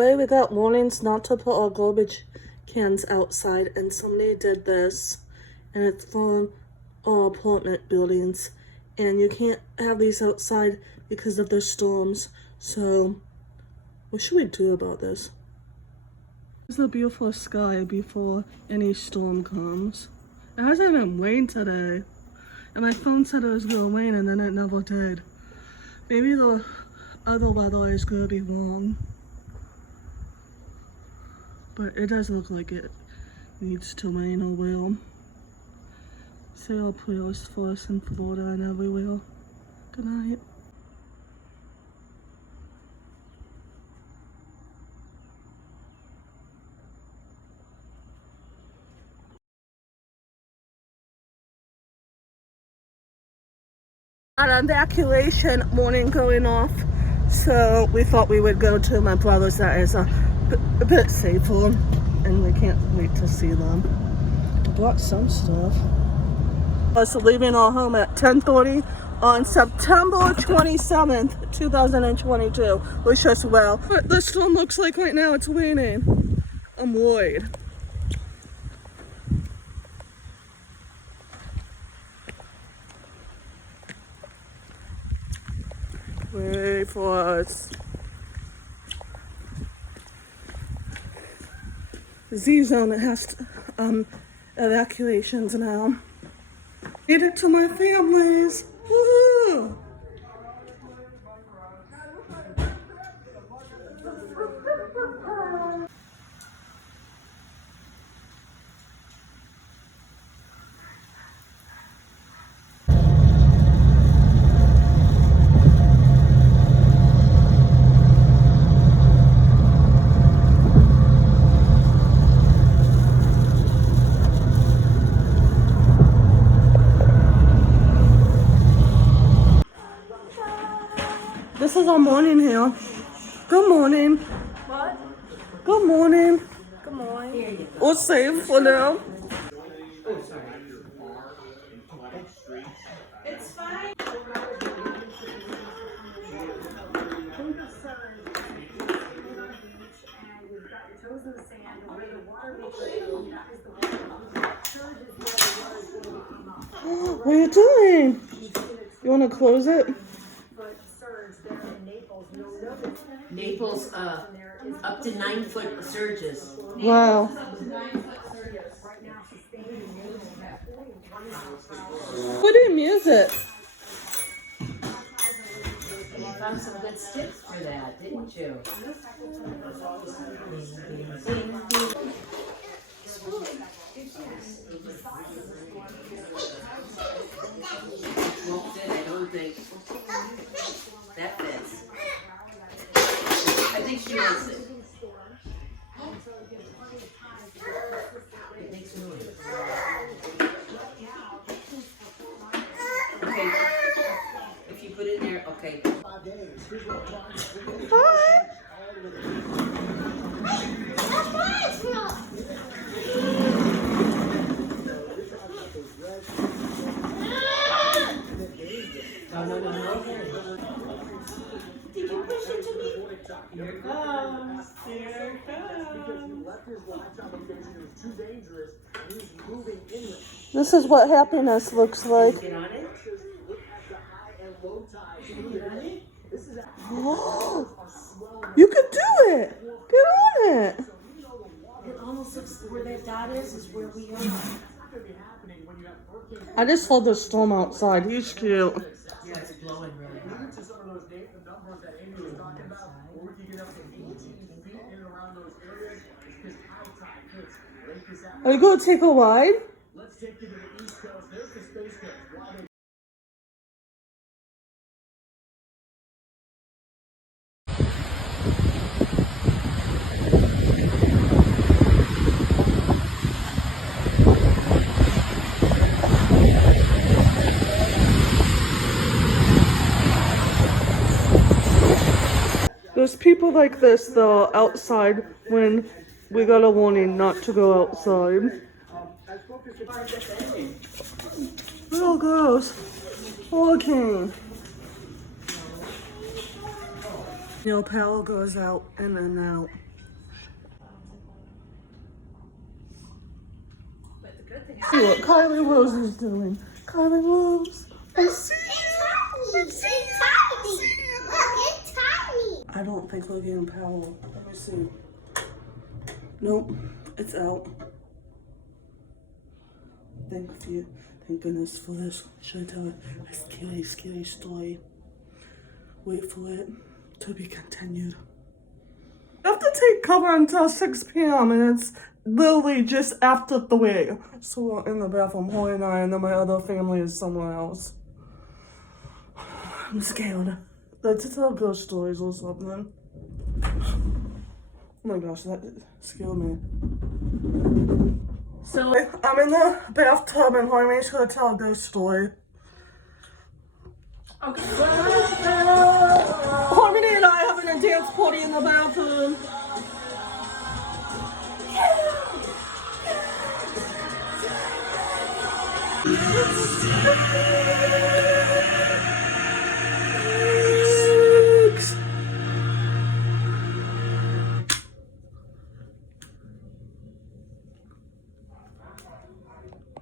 way, we got warnings not to put our garbage cans outside, and somebody did this, and it's for apartment buildings, and you can't have these outside because of the storms. So what should we do about this? This is the beautiful sky before any storm comes. It hasn't even rained today, and my phone said it was gonna rain and then it never did. Maybe the other weather is gonna be wrong, but it does look like it needs to rain or will. Say our prayers for us in Florida and everywhere. Good night. An evacuation warning going off, so we thought we would go to my brother's that is a bit safer, and we can't wait to see them. I bought some stuff. I was leaving our home at 10:30 on September 27th, 2022, which is well. What the storm looks like right now, it's raining. I'm worried. Wait for us. Z-Zone has evacuations now. Made it to my families. Woohoo! This is our morning here. Good morning. What? Good morning. Good morning. We're safe for now. It's fine. What are you doing? You want to close it? Naples, up to 9-foot surges. Wow. What did music? You found some good sticks for that, didn't you? Smoked it, I don't think. That fits. I think she likes it. It makes noise. Okay. If you put it in there, okay. Hi. No. Did you push it to me? Here it comes. Here it comes. This is what happiness looks like. Get on it. You can do it. Get on it. It almost looks where that dot is where we are. I just love the storm outside. He's cute. Yeah, it's blowing really hard. Are you going to take a ride? There's people like this though outside when we got a warning not to go outside. Little girls walking. You know, power goes out and then out. See what Kylie Rose is doing. Kylie Rose, I see you. It's tiny. Look, it's tiny. I don't think we're getting power. Let me see. Nope, it's out. Thank goodness for this. Should I tell a scary, scary story? Wait for it to be continued. I have to take cover until 6 p.m. and it's literally just after 3. So we're in the bathroom, Holly and I, and then my other family is somewhere else. I'm scared. Let's tell ghost stories or something. Oh my gosh, that scared me. So I'm in the bathtub and Harmony's gonna tell a ghost story. Okay. Harmony and I having a dance party in the bathroom.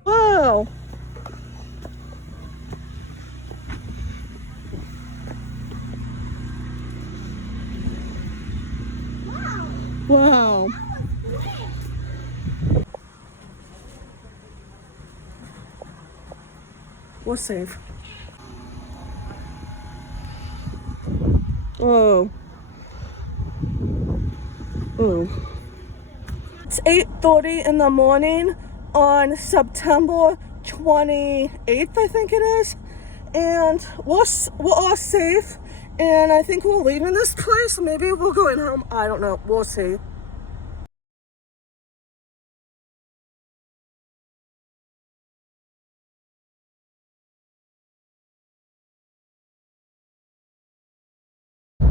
Wow. Wow. We're safe. Oh. Oh. It's 8:30 in the morning on September 28th, I think it is. And we're all safe. And I think we're leaving this place. Maybe we're going home. I don't know. We'll see.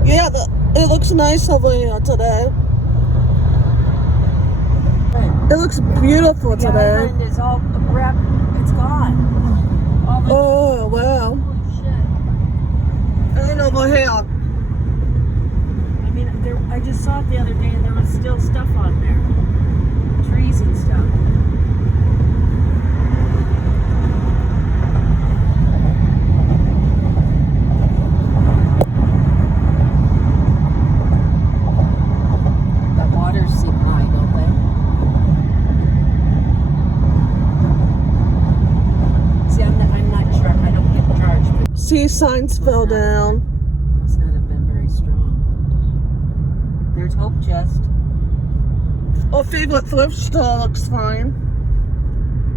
Yeah, it looks nice over here today. It looks beautiful The today. island is all wrapped. It's gone. All the Oh, wow. holy shit. And over here. I mean, I just saw it the other day and there was still stuff on there. Trees and stuff. The waters seem high, don't they? See, I'm not sure. I don't get charged. Sea signs fell down. Must not have been very strong. There's Hope Chest. Our favorite thrift store looks fine.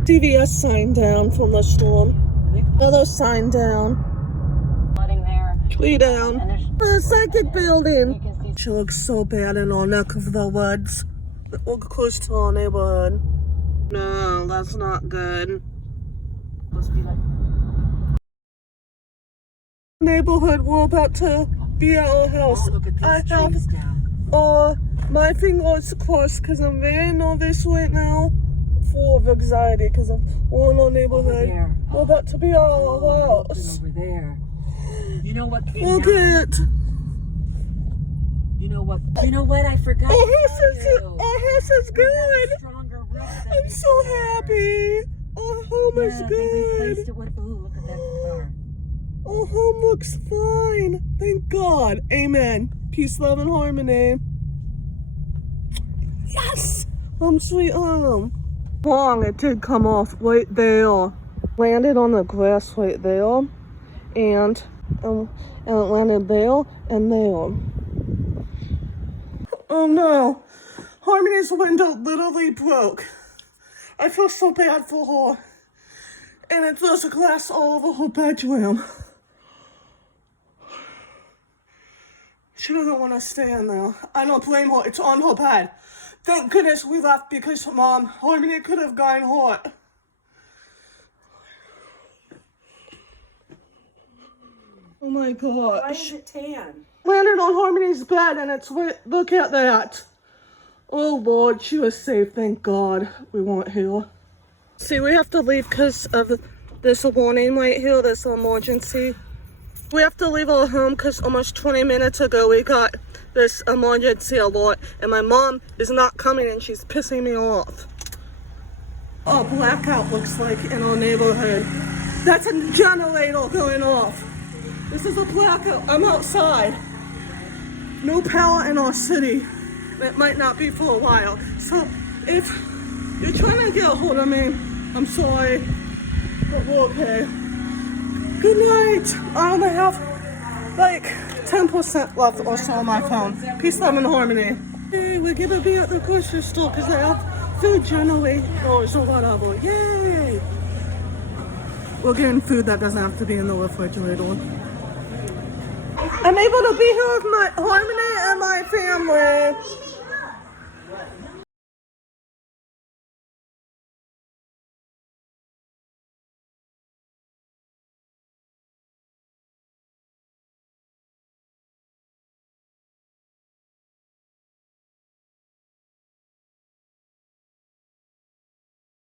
CVS sign down from the storm. Another sign down. Flooding there. Tree down. And there's The psychic you building. can see She looks so bad in our neck of the woods. We're close to our neighborhood. No, that's not good. supposed to be like Neighborhood, we're about to be at our house. look at these I have trees down. my fingers crossed because I'm very nervous right now, full of anxiety because we're in our Over neighborhood. there. We're about to be at our Look at house. over there. You know what came Look down? at You know what I forgot our to house tell is you. our house is We have a good. stronger roof than I'm so before. happy. Our home Yeah, is they replaced good. it with, ooh, look at that car. Our home looks fine. Thank God. Amen. Peace, love, and harmony. Yes! Home sweet home. Long it did come off right there. Landed on the grass right there. And it landed there and there. Oh no. Harmony's window literally broke. I feel so bad for her. And there's a glass all over her bedroom. She doesn't want to stay in there. I don't blame her. It's on her bed. Thank goodness we left because Harmony could have gotten hurt. Oh my Why is gosh. it tan? Landed on Harmony's bed and it's, look at that. Oh Lord, she was safe. Thank God we weren't here. See, we have to leave because of this warning right here, this emergency. We have to leave our home because almost 20 minutes ago we got this emergency alert and my mom is not coming and she's pissing me off. a blackout looks like in our neighborhood. That's a generator going off. This is a blackout. I'm outside. No power in our city. It might not be for a while. So if you're trying to get a hold of me, I'm sorry, but we're okay. Good night. I only have like 10% left or so on my phone. Peace, love, and harmony. Hey, we're gonna be at the grocery store because they have food generators or whatever. Yay! We're getting food that doesn't have to be in the refrigerator. I'm able to be here with my harmony and my family.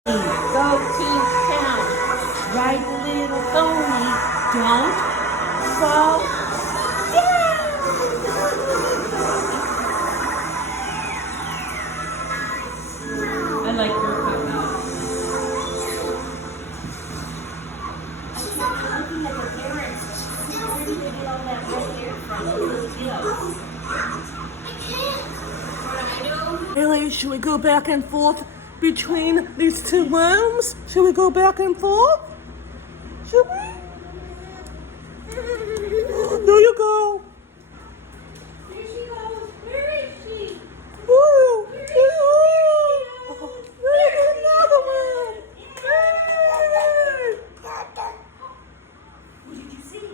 Go to town. Ride the little pony. Don't fall down. I like her cookie. She's not looking at her parents. She's still sleeping in all that red hair from the pillows. I can't. Haley, should we go back and forth between these two rooms? Should we go back and forth? Should we? There you go. There she goes. Where is she? Woo! There's another one. Yay! What did you see?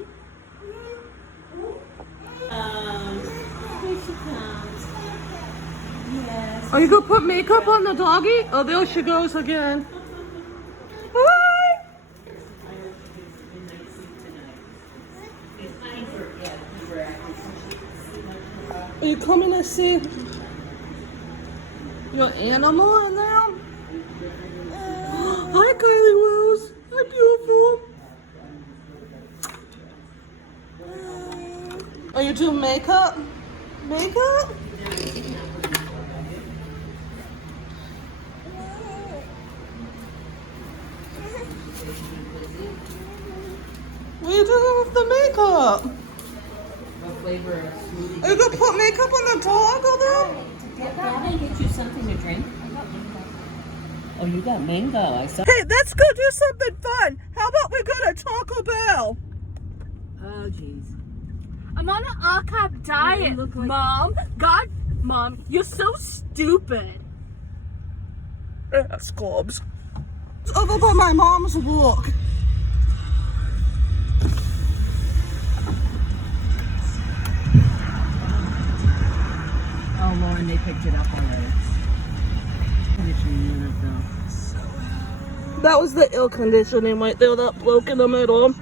Here she comes. Yes. Are you gonna put makeup on the doggy? Oh, there she goes again. Hi! Are you coming to see your animal in there? Hi, Kylie Rose. Hi, beautiful. Are you doing makeup? Makeup? What are you doing with the makeup? What flavor of smoothie? Are you gonna put makeup on the dog or that? Did Gavin get you something to drink? Oh, you got mango. I saw. Hey, let's go do something fun. How about we go to Taco Bell? Oh, jeez. I'm on an all-carb diet, look like- Mom. God, Mom, you're so stupid. Ass clubs. It's over by my mom's walk. Oh, Lauren, they picked it up already. Conditioning unit, though. That was the air conditioning right there, that broke in the middle.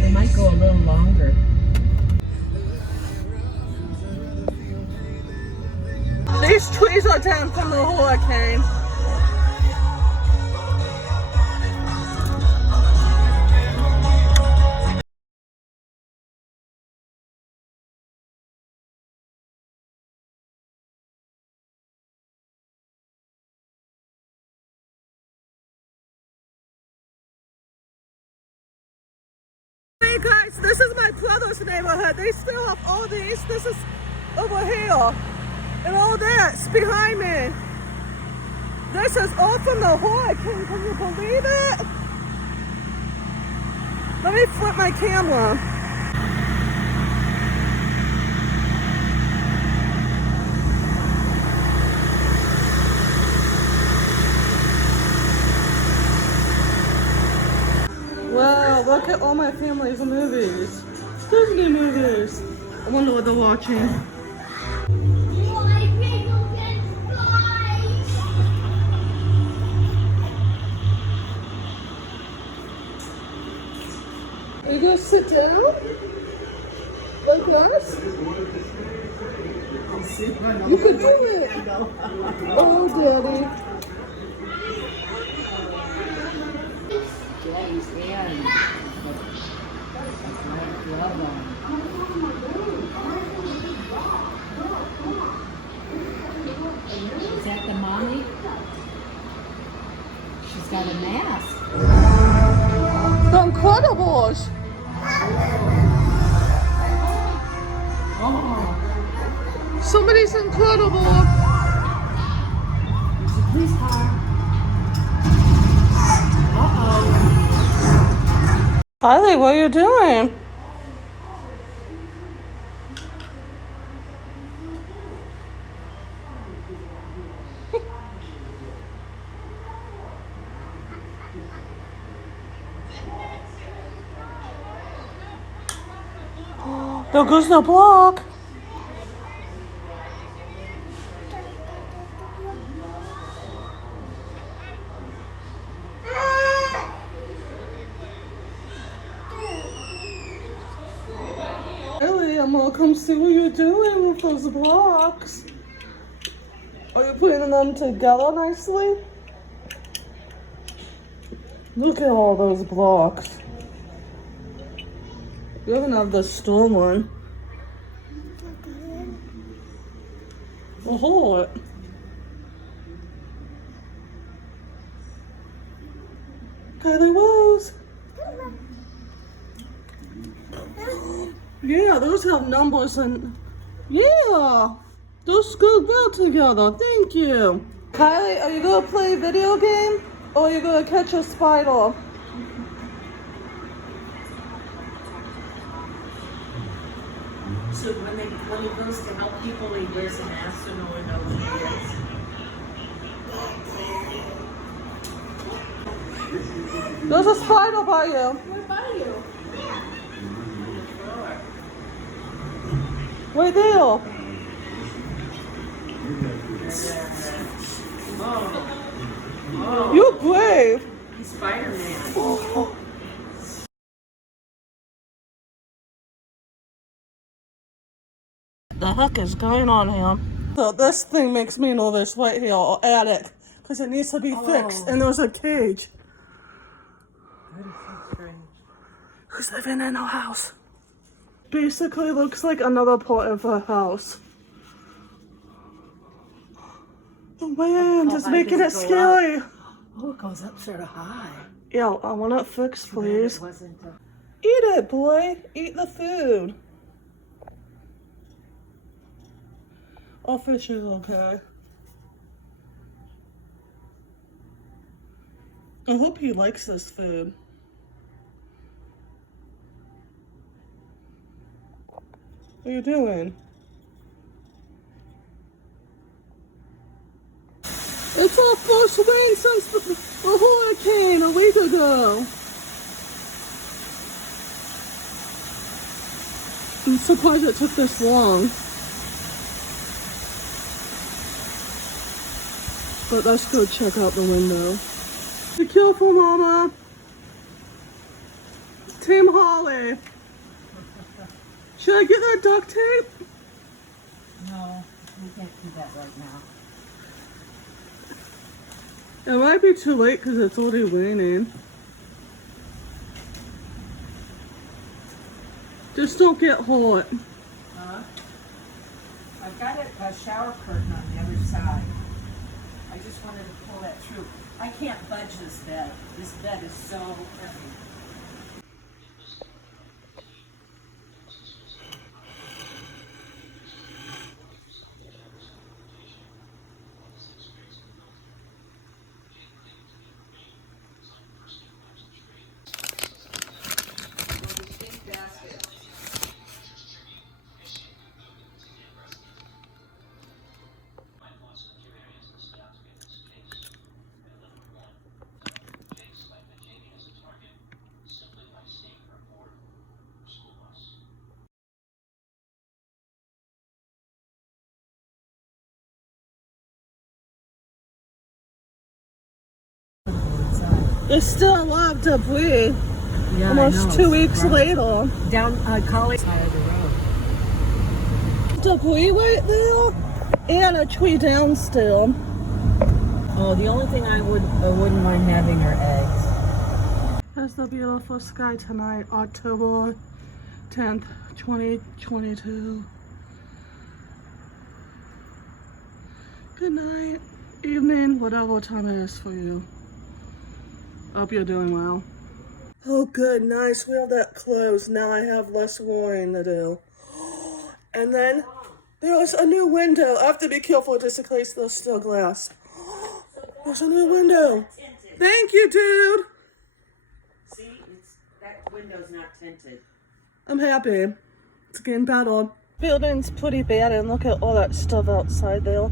They might go a little longer. These trees are down from the hurricane. Hey guys, this is my brother's neighborhood. They still have all these. This is over here. And all that's behind me. This is all from the hurricane. Can you believe it? Let me flip my camera. Wow, look at all my family's movies. Disney movies. I wonder what they're watching. Are you gonna sit down? Like us? You could do it. Oh, Daddy. Daddy's hand. Glove on. Is that the mommy? She's got a mask. The Incredibles. Oh, Somebody's incredible. there's a police car. Kylie, what are you doing? There goes the block. Ellie, I'm gonna come see what you're doing with those blocks. Are you putting them together nicely? Look at all those blocks. You even have the stone one. Well, hold it. Kylie Rose. Yeah, those have numbers and yeah, those go well together. Thank you. Kylie, are you gonna play a video game or are you gonna catch a spider? So when he goes to help people, he wears a mask so no one knows who he is. There's a spider by you. Where are you? Right there. Oh, You're brave. he's Spider-Man. The heck is going on here? So this thing makes me nervous right here, or attic, because it needs to be fixed, and there's a cage. That is so strange. Who's living in our house? Basically looks like another part of a house. The wind is high making it does it go scary. Oh, it goes up sort of high. Yeah, I want it fixed, please. It wasn't. Eat it, boy. Eat the food. Our fish is okay. I hope he likes this food. What are you doing? It's our first rain since the hurricane a week ago. I'm surprised it took this long. But let's go check out the window. Be careful, Mama. Team Holly. Should I get that duct tape? No, we can't do that right now. It might be too late because it's already raining. Just don't get hot. I've got a shower curtain on the other side. I just wanted to pull that through. I can't budge this bed. This bed is so heavy. There's still a lot of debris. Yeah, Almost 2 weeks later. Down College side of the road. Debris right there. And a tree down still. Oh, the only thing I wouldn't mind having are eggs. There's the beautiful sky tonight, October 10th, 2022. Good night, evening, whatever time it is for you. Hope you're doing well. Oh, good, nice. We have that closed. Now I have less wiring to do. And then there's a new window. I have to be careful just in case there's still glass. There's a new window. Thank you, dude. See, that window's not tinted. I'm happy. It's getting better. Building's pretty bad, and look at all that stuff outside there.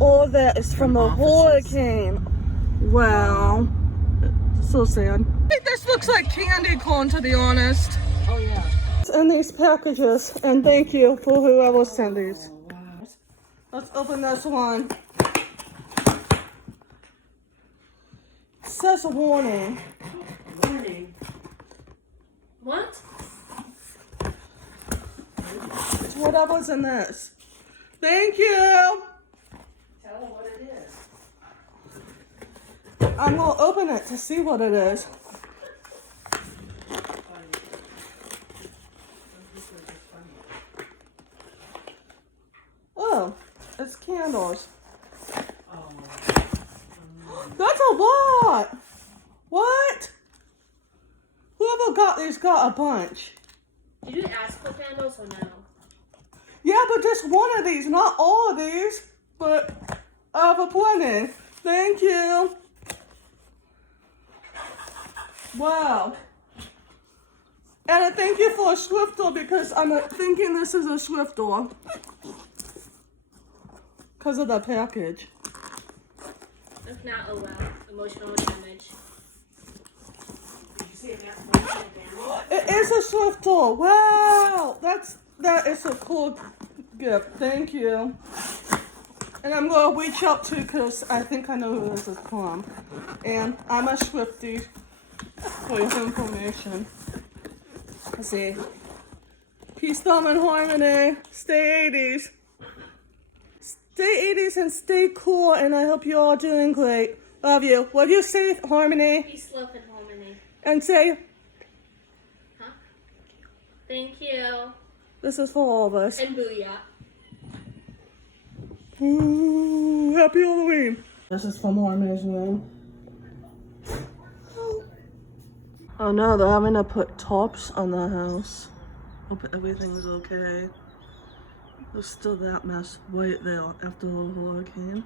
All that is from the hurricane. Wow. So sad. I think this looks like candy corn, to be honest. Oh yeah. And these packages, and thank you for whoever sent these. Let's open this one. It says warning. Warning. What? It's whatever's in this. Thank you. Tell them what it is. I'm gonna open it to see what it is. Oh, it's candles. That's a lot. What? Whoever got these got a bunch. Did you ask for candles or no? Yeah, but just one of these, not all of these. But I have a plenty. Thank you. Wow. And I thank you for a Swift door because I'm thinking this is a Swift door. Because of the package. If not, oh well. Emotional damage. Did you see that? It is a Swift door. Wow. That is a cool gift. Thank you. And I'm going to reach out to because I think I know who this is from. And I'm a Swiftie for your information. Let's see. Peace, love, and harmony. Stay 80s. Stay 80s and stay cool. And I hope you're all doing great. Love you. What do you say, Harmony? Peace, love, and harmony. And say, Huh? Thank you. this is for all of us. And booyah. Ooh, happy Halloween. This is from Harmony's room. Oh no, they're having to put tops on the house. Hope everything's okay. There's still that mess right there after the hurricane.